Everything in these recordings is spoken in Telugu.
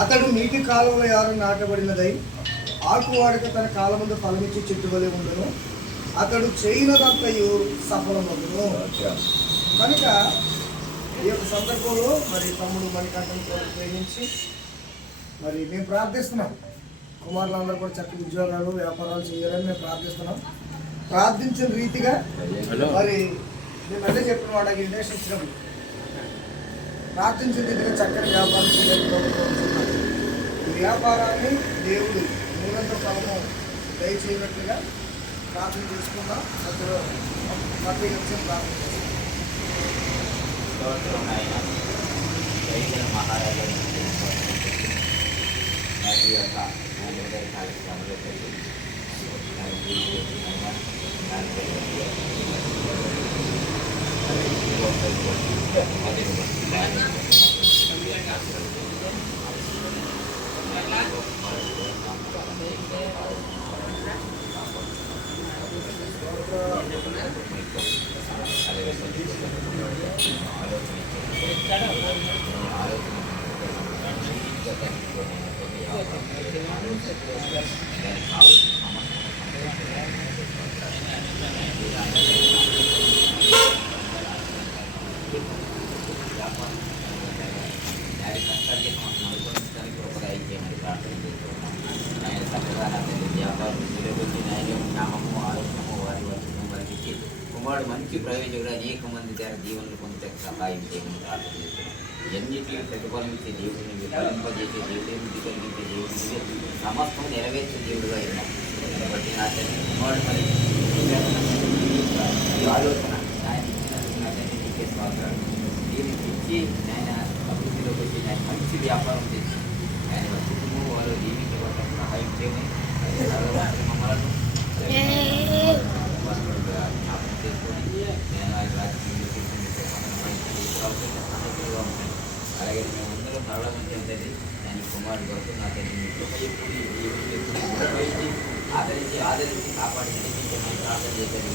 అతడు నీటి కాలువల యారు నాటబడినదై ఆకు వాడక తన కాలముందు ఫలమిచ్చి చెట్టువలే ఉండును. అతడు చేయనదంతయు సఫలమగును. కనుక ఈ యొక్క సందర్భంలో మరి తమ్ముడు మణికంఠంతో ప్రేమించి మరి మేము ప్రార్థిస్తున్నాం. కుమారులందరూ కూడా చక్కటి ఉద్యోగాలు వ్యాపారాలు చేయాలని మేము ప్రార్థిస్తున్నాం. ప్రార్థించిన రీతిగా మరి మేము అదే చెప్పిన వాడికి ఇండక్షన్ ఇచ్చినప్పుడు ప్రార్థించిన రీతిగా చక్కని వ్యాపారం చేయాలి. ఈ వ్యాపారాన్ని దేవుడు మూలంతో ఫలము దయచేయనట్లుగా ప్రార్థన చేసుకుందాం. అందులో మధ్య ప్రార్థన కుమారుడు మంచి ప్రయోజకుడు అనేక మంది ద్వారా జీవనలు పొందుటకు సహాయం చేయమని ప్రార్థన చేస్తున్నాం. ఎన్నిటిని ప్రతిఫలించే దేవుడిని విఫలింపజేసే దేవుడిని కలిగించే దేవుడిని సమస్తం నెరవేర్చే దేవుడుగా ఉన్నాం. కాబట్టి నా తండ్రి కుమారుడు మరి ఈ ఆలోచన ఆయన ఇచ్చినందుకు నా తండ్రి నీకే స్వాగతం. దీన్ని ఇచ్చి ఆయన అభివృద్ధిలోకి వచ్చి ఆయన మంచి వ్యాపారం చేసి ఆయన కుటుంబం వారు దీనికి సహాయం చేయమని మమ్మల్ని జ్ఞాపకం చేసుకొని నేను ఆయన రాజకీయ అలాగే మేమందరం మరణ మంచి ఉంటుంది. నేను కుమారుడు కొరకు నా తండ్రి ఆదరించి కాపాడి నడిపించమని ప్రార్థన చేశాను.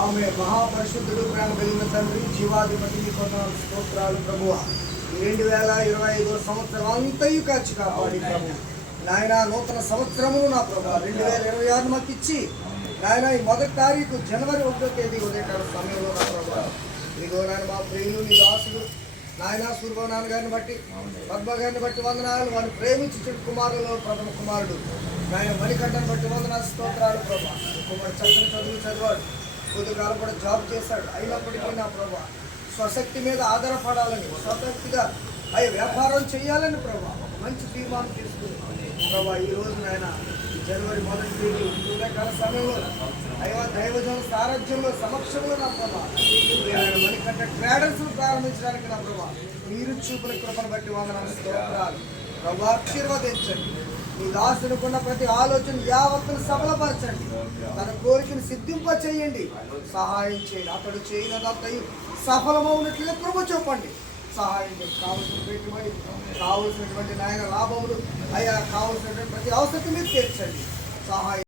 ఆమె మహాపరిశుద్ధుడు ప్రేమ కలిగిన తండ్రి జీవాధిపతి స్తోత్రాలు ప్రభువ. 2025 సంవత్సరం అంతయు కాచి కాపాడి ప్రభు నాయన నూతన సంవత్సరము నా ప్రభు 2026 మాకు ఇచ్చి నాయన ఈ మొదటి తారీఖు జనవరి 1వ తేదీ ఉదయకాల సమయంలో నా ప్రభు ఇదిగో నాయన మా ప్రియులు నీ దాసులు నాయన సూర్యనారాయణ గారిని బట్టి పద్మ గారిని బట్టి వందనాలు. వారిని ప్రేమించిన కుమారులు ప్రథమ కుమారుడు నాయన మణికంఠను బట్టి వందనాలు స్తోత్రాలు ప్రభా. కుమారుడు చక్కని చదువులు చదివాడు, కొద్దికాలం కూడా జాబ్ చేశాడు. అయినప్పటికీ నా ప్రభా స్వశక్తి మీద ఆధారపడాలని స్వశక్తిగా అవి వ్యాపారం చేయాలని ప్రభా ఒక మంచి తీర్మానం తీసుకుని ప్రభా ఈ రోజు నాయన జనవరి 1వ తేదీ ఉదయకాల సమయంలో అయ్యా దైవజన సారథ్యంలో సమక్షంలో నా ప్రభా మణికంఠ ట్రేడర్స్ ప్రారంభించడానికి నా ప్రభా మీరు చూపుల కృపను బట్టి వందనాలు స్తోత్రాలు ప్రభా. ఆశీర్వదించండి. మీ దాసునుకున్న ప్రతి ఆలోచన యావత్తును సఫలపరచండి. తన కోరికను సిద్ధింప చేయండి, సహాయం చేయండి. అతడు చేయనదంతయు సఫలమవునట్లుగా కృప చూపండి, సహాయం చేయండి. కావలసిన పెట్టుబడి కావలసినటువంటి నాయన లాభములు అయ్యా కావలసినటువంటి ప్రతి అవసరం మీరు తీర్చండి, సహాయం